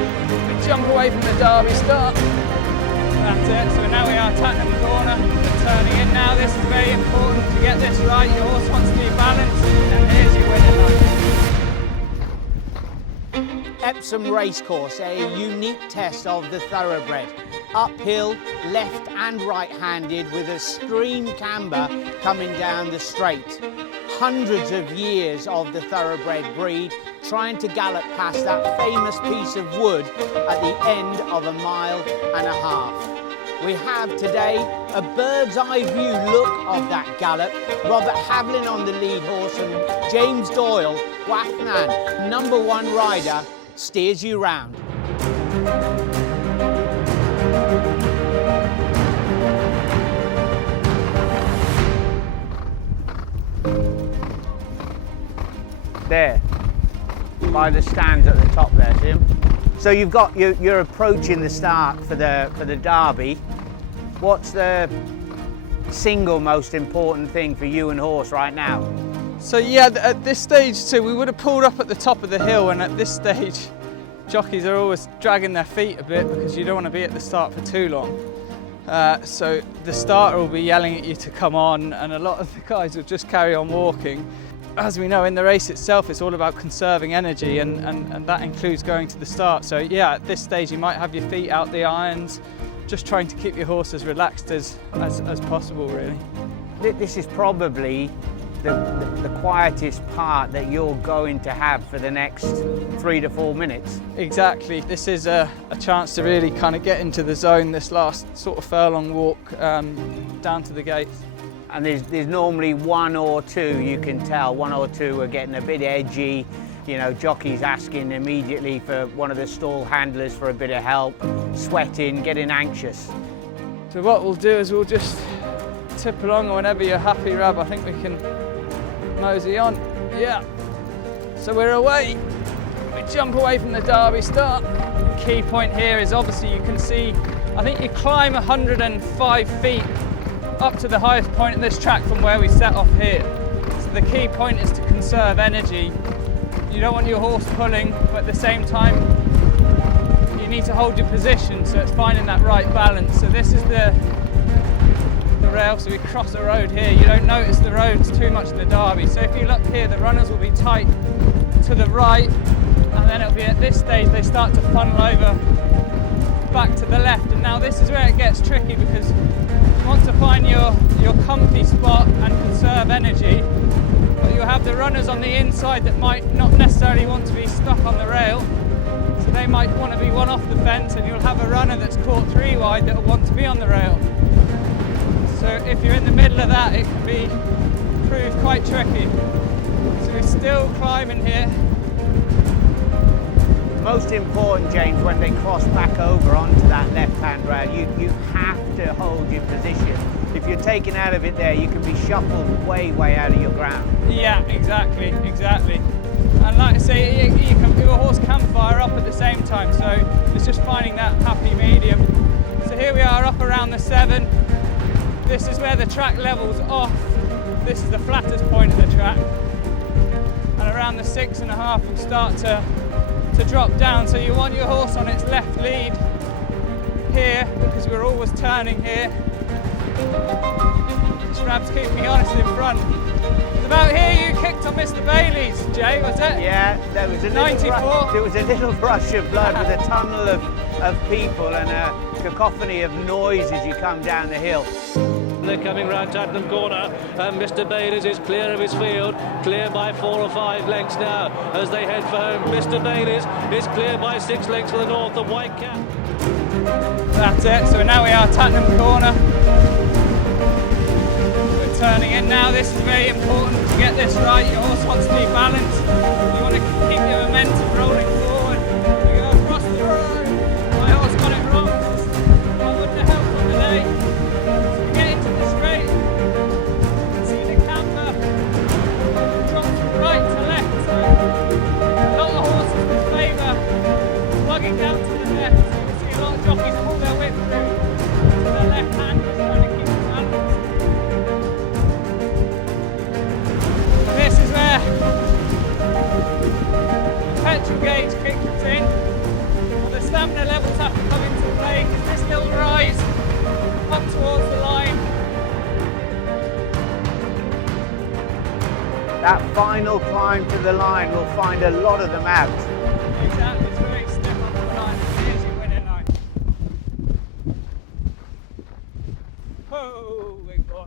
We jump away from the Derby start. That's it, so now we are Tottenham corner, we're turning in now. This is very important to get this right. Your horse wants to be balanced, and here's your winning line. Epsom Racecourse, a unique test of the thoroughbred. Uphill, left and right-handed with a stream camber coming down the straight. Hundreds of years of the thoroughbred breed trying to gallop past that famous piece of wood at the end of a 1.5 miles. We have today a bird's eye view look of that gallop. Robert Havlin on the lead horse and James Doyle, Wathnan, #1 rider, steers you round. There, by the stands at the top there, see him? So you've got, you're approaching the start for the Derby. What's the single most important thing for you and horse right now? So yeah, at this stage too, we would have pulled up at the top of the hill, and at this stage, jockeys are always dragging their feet a bit because you don't want to be at the start for too long. So the starter will be yelling at you to come on, and a lot of the guys will just carry on walking. As we know, in the race itself, it's all about conserving energy, and that includes going to the start. So yeah, at this stage, you might have your feet out the irons, just trying to keep your horse as relaxed as possible, really. This is probably the quietest part that you're going to have for the next 3 to 4 minutes. Exactly. This is a chance to really kind of get into the zone, this last sort of furlong walk down to the gates. And there's normally one or two, you can tell, one or two are getting a bit edgy. You know, jockeys asking immediately for one of the stall handlers for a bit of help, sweating, getting anxious. So what we'll do is we'll just tip along, and whenever you're happy, Rab, I think we can mosey on. Yeah. So we're away. We jump away from the Derby start. The key point here is obviously you can see, I think you climb 105 feet up to the highest point of this track from where we set off here. So the key point is to conserve energy. You don't want your horse pulling, but at the same time, you need to hold your position, so it's finding that right balance. So this is the rail, so we cross a road here. You don't notice the roads too much in the Derby. So if you look here, the runners will be tight to the right, and then it'll be at this stage they start to funnel over back to the left. And now this is where it gets tricky, because you want to find your comfy spot and conserve energy, but you'll have the runners on the inside that might not necessarily want to be stuck on the rail, so they might want to be one off the fence, and you'll have a runner that's caught 3 wide that will want to be on the rail. So if you're in the middle of that, it can prove quite tricky. So we're still climbing here. Most important, James, when they cross back over onto that left-hand rail, you have to hold your position. If you're taken out of it there, you can be shuffled way out of your ground. Yeah, exactly. And like I say, your horse can fire up at the same time, so it's just finding that happy medium. So here we are up around the 7. This is where the track levels off. This is the flattest point of the track. And around the 6.5, you'll start to drop down. So you want your horse on its left lead here, because we're always turning here. This Rab's keeping me honest in front. It's about here you kicked on Mr. Bailey's, Jay, was it? Yeah, there was a 94. There was a little rush of blood with a tunnel of people and a cacophony of noise as you come down the hill. They're coming round Tottenham corner, and Mr. Bailey's is clear of his field, clear by 4 or 5 lengths now as they head for home. Mr. Bailey's is clear by 6 lengths for the north of White Cap. That's it, so now we are Tottenham corner. We're turning in now. This is very important to get this right. Your horse wants to be balanced. You want to keep your momentum rolling forward. You go across the road. My horse got it wrong. I wouldn't have helped on the day. So we get into the straight. You can see the camber drops from right to left. So a lot of horses would favour plugging down to the left. So you can see a lot of jockeys pull their whip through to the left hand, just trying to keep the balance. This is where the petrol gauge kicks in. On the stamina levels have to come into play because this little rise up towards the line. That final climb to the line will find a lot of them out. Exactly, it's very step up the line. Here's your winning line. Oh, big boy.